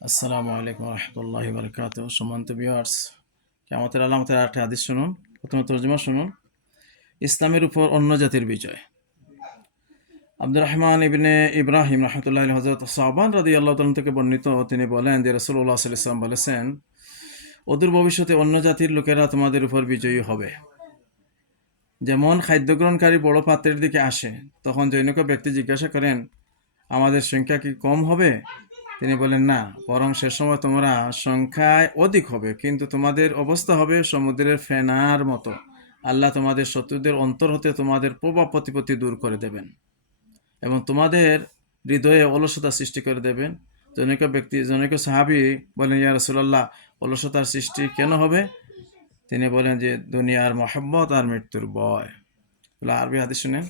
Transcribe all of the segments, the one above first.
আসসালামু আলাইকুম রহমতুল্লাহ বরকাত। সম্মানিত ভিউয়ার্স, কিয়ামতের আলামতের আরেকটি হাদিস শুনুন। প্রথমে তর্জমা শুনুন। ইসলামের উপর অন্য জাতির বিজয়। আব্দুর রহমান ইবনে ইব্রাহিম রহমতুল্লাহ হযরত সাহবান রাদিয়াল্লাহু তাআলা থেকে বর্ণিত, তিনি বলেন যে রাসূলুল্লাহ সাল্লাল্লাহু আলাইহি ওয়াসাল্লাম বলেছেন, অদূর ভবিষ্যতে অন্য জাতির লোকেরা তোমাদের উপর বিজয়ী হবে। যেমন খাদ্য গ্রহণকারী বড় পাত্রের দিকে আসে, তখন জনৈক ব্যক্তি জিজ্ঞাসা করেন, আমাদের সংখ্যা কি কম হবে? তিনি বলেন, না, বরং সে সময় তোমরা সংখ্যায় অধিক হবে, কিন্তু তোমাদের অবস্থা হবে সমুদ্রের ফেনার মতো। আল্লাহ তোমাদের শত্রুদের অন্তর হতে তোমাদের প্রভাব প্রতিপত্তি দূর করে দেবেন এবং তোমাদের হৃদয়ে অলসতা সৃষ্টি করে দেবেন। জনৈক সাহাবী বলেন, ইয়া রাসূলুল্লাহ, অলসতার সৃষ্টি কেন হবে? তিনি বলেন যে দুনিয়ার মহব্বত আর মৃত্যুর ভয়। আরবি হাদিস শুনেন।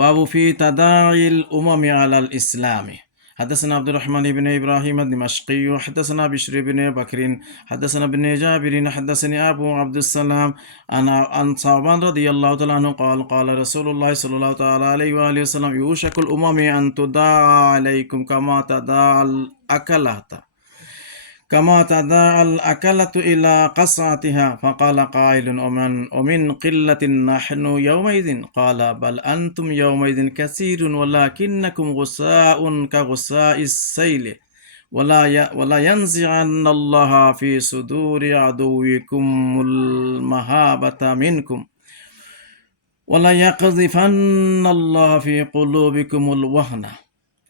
বাবু ফি তাদাইল উমামি আলাল ইসলামি। حدثنا عبد الرحمن بن إبراهيم الدمشقي حدثنا بشر بن بكر حدثنا بن جابر حدثني أبو عبد السلام عن ثعبان رضي الله تعالى عنه قال قال رسول الله صلى الله تعالى عليه وآله وسلم يوشك الأمم أن تداعى عليكم كما تداعى الأكلة الأكلة إلى قصعتها. فقال قائل ومن قلة نحن يومئذ؟ قال بل أنتم يومئذ كثير ولكنكم غثاء كغثاء السيل ولا ينزعن الله في صدور عدوكم المهابة منكم ولا يقذفن الله في قلوبكم الوهن.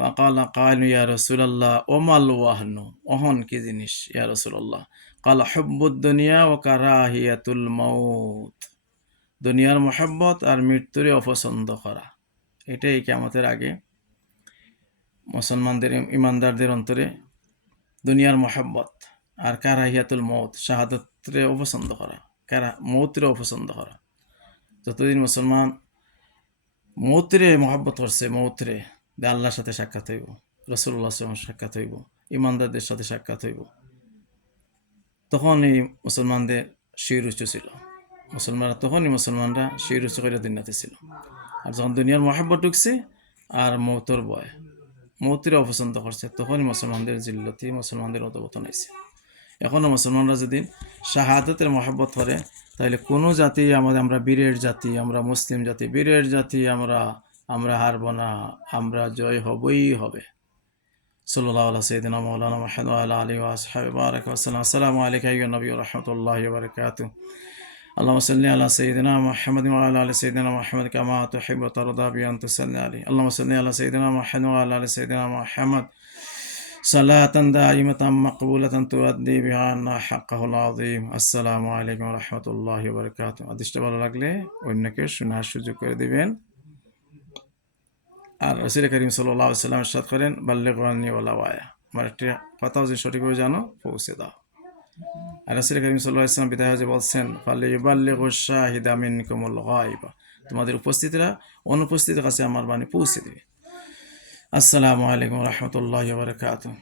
فقال قائل يا رسول الله وما الوهن؟ ওহন কি জিনিস ইয়া রাসূলুল্লাহ? قال حب الدنيا وكراهية الموت। দুনিয়ার মহব্বত আর মৃত্যুরে অপছন্দ করা। এটাই কিয়ামতের আগে মুসলমানদের, ইমানদারদের অন্তরে দুনিয়ার মহব্বত আর কারাহিয়াতুল মৌত, শাহাদাতরে অপছন্দ করা, মৌতরে অপছন্দ করা। যতদিন মুসলমান মৌতরে মহব্বত করছে, মৌতরে আল্লাহর সাথে সাক্ষাৎ হইব, রাসূলুল্লাহ সাল্লাল্লাহু আলাইহি ওয়াসাল্লামের সাক্ষাৎ হইব, ইমানদারদের সাথে সাক্ষাৎ হইব, তখন এই মুসলমানদের শির উঁচু ছিল। মুসলমানরা শির উঁচু করে দুনিয়াতে ছিল। আর যখন দুনিয়ার মহব্বত ঢুকছে আর মৌতর ভয়, মৌতের অপছন্দ করছে, তখনই মুসলমানদের জিল্লতি, মুসলমানদের অধঃপতন হয়েছে। এখনও মুসলমানরা যদি শাহাদাতের মহব্বত করে, তাহলে কোনো জাতি আমরা বীরের জাতি, আমরা মুসলিম জাতি, বীরের জাতি, আমরা হারব না, আমরা জয় হবই হবে। সাল্লাল্লাহু আলা সাইয়্যিদিনা মাওলানা মুহাম্মদ ওয়া আলা আলিহি ওয়া আসহাবিহি বারাকা ওয়া সাল্লাম। আসসালামু আলাইকা আইয়ুহান নবী ওয়া রাহমাতুল্লাহি ওয়া বারাকাতুহু। اللهم صل على سيدنا محمد وعلى ال سيدنا محمد كما تحب وترضى بأن تصلي عليه. اللهم صل على سيدنا محمد وعلى ال سيدنا محمد صلاة دائمة مقبولة تؤدي بها عنا حقه العظيم. আসসালামু আলাইকুম ওয়া রাহমাতুল্লাহি ওয়া বারাকাতুহু। হাদিসটা ভালো লাগলে অন্যকে শোনার সুযোগ করে দিবেন। আর রাসূল করিম সাল্লাল্লাহু আলাইহি ওয়াসাল্লাম ইরশাদ করেন, বাল্লিগু আন্নী ওয়ালাউ আয়া। আমার একটা কথা যদি সঠিকভাবে জানো, পৌঁছে দাও। আর রাসূল করিম সাল্লাল্লাহু আলাইহি ওয়াসাল্লাম বিদায় হয়ে বলছেন, ফালিয়ুবাল্লিগু শাহিদা মিনকুমুল গায়বা। তোমাদের উপস্থিতরা অনুপস্থিতের কাছে আমার বাণী পৌঁছে দিবে। আসসালামু আলাইকুম ওয়া রাহমাতুল্লাহি ওয়া বারাকাতুহু।